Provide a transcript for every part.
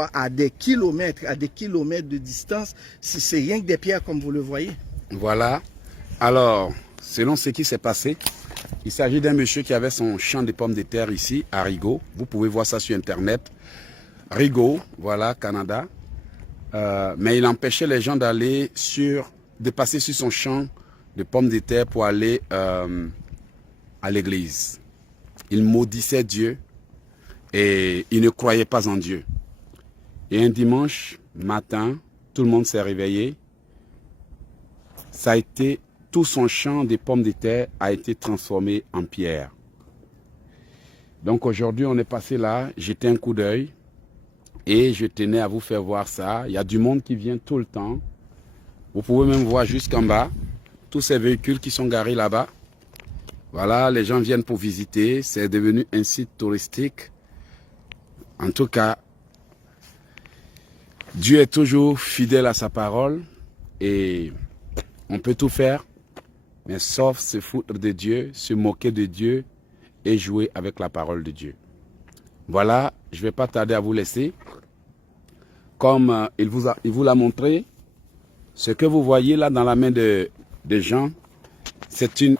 voir à des kilomètres de distance, si c'est rien que des pierres comme vous le voyez. Voilà. Alors, selon ce qui s'est passé, il s'agit d'un monsieur qui avait son champ de pommes de terre ici, à Rigaud. Vous pouvez voir ça sur Internet. Rigaud, voilà, Canada. Mais il empêchait les gens de passer sur son champ de pommes de terre pour aller à l'église. Il maudissait Dieu et il ne croyait pas en Dieu. Et un dimanche matin, tout le monde s'est réveillé. Ça a été, tout son champ de pommes de terre a été transformé en pierre. Donc aujourd'hui, on est passé là, jeté un coup d'œil et je tenais à vous faire voir ça. Il y a du monde qui vient tout le temps. Vous pouvez même voir jusqu'en bas, tous ces véhicules qui sont garés là-bas. Voilà, les gens viennent pour visiter. C'est devenu un site touristique. En tout cas, Dieu est toujours fidèle à sa parole et on peut tout faire, mais sauf se foutre de Dieu, se moquer de Dieu et jouer avec la parole de Dieu. Voilà, je ne vais pas tarder à vous laisser. Comme il vous l'a montré, ce que vous voyez là dans la main de Jean, c'est une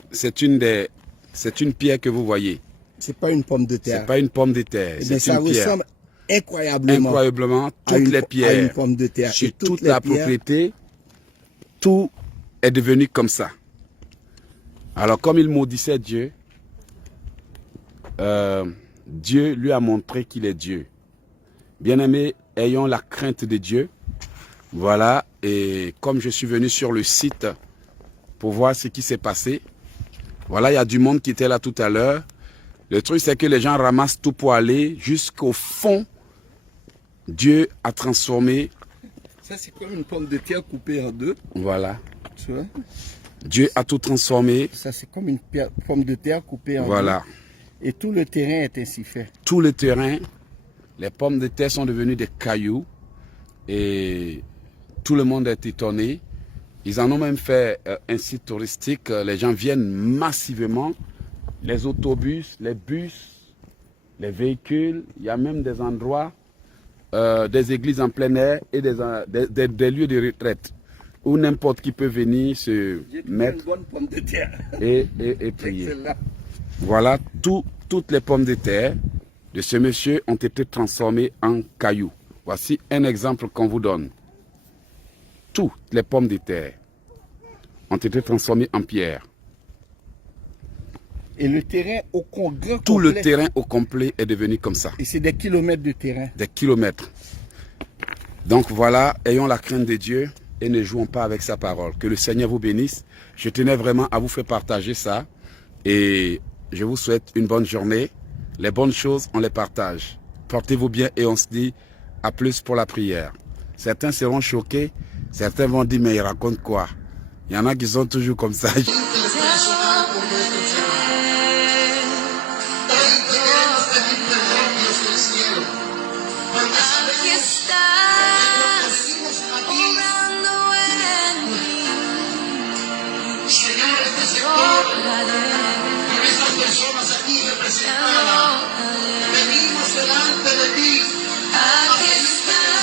pierre que vous voyez. C'est pas une pomme de terre. C'est pas une pomme de terre, c'est une pierre. Ça ressemble incroyablement toutes les pierres, à une pomme de terre. sur toute la propriété, tout est devenu comme ça. Alors comme il maudissait Dieu, Dieu lui a montré qu'il est Dieu. Bien-aimés, ayons la crainte de Dieu. Voilà, et comme je suis venu sur le site pour voir ce qui s'est passé, voilà, il y a du monde qui était là tout à l'heure. Le truc, c'est que les gens ramassent tout pour aller jusqu'au fond. Dieu a transformé. Ça, c'est comme une pomme de terre coupée en deux. Voilà. Tu vois? Dieu a tout transformé. Ça, c'est comme une pomme de terre coupée en deux. Voilà. Et tout le terrain est ainsi fait. Tout le terrain, les pommes de terre sont devenues des cailloux. Et tout le monde est étonné. Ils en ont même fait un site touristique. Les gens viennent massivement. Les autobus, les bus, les véhicules. Il y a même des endroits, des églises en plein air et des lieux de retraite où n'importe qui peut venir se mettre une bonne pomme de terre. et prier. Voilà, toutes les pommes de terre de ce monsieur ont été transformées en cailloux. Voici un exemple qu'on vous donne. Toutes les pommes de terre ont été transformées en pierre. Et le terrain au complet. Tout le terrain au complet est devenu comme ça. Et c'est des kilomètres de terrain. Des kilomètres. Donc voilà, ayons la crainte de Dieu et ne jouons pas avec sa parole. Que le Seigneur vous bénisse. Je tenais vraiment à vous faire partager ça. Et je vous souhaite une bonne journée. Les bonnes choses, on les partage. Portez-vous bien et on se dit à plus pour la prière. Certains seront choqués. Certains vont dire, mais il raconte quoi? Il y en a qui sont toujours comme ça. Venimos delante de ti. Aquí estás.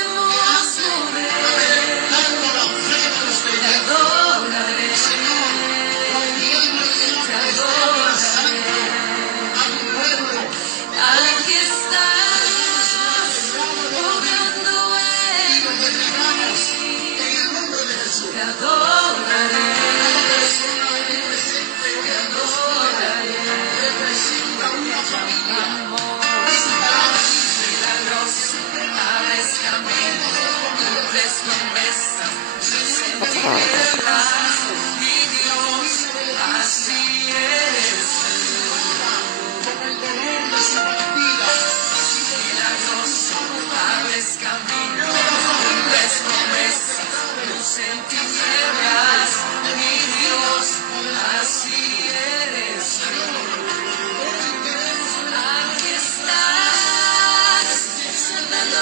Debemos mover. Dando la ofrenda de los pecadores. Señor, confiando en la persona santa a tu pueblo. Aquí estás. Obrando en y lo declaramos en el nombre de Jesús. Te adoraré.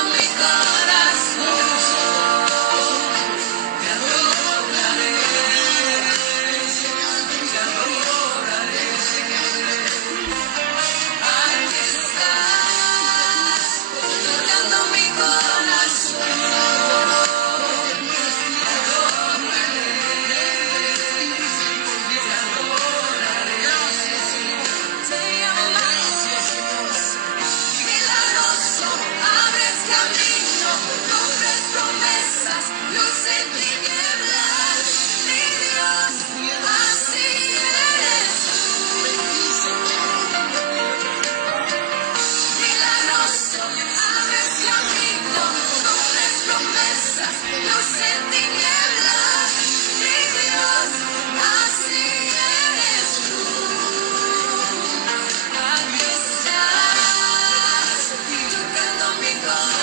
Mi corazón, te adoraré. God.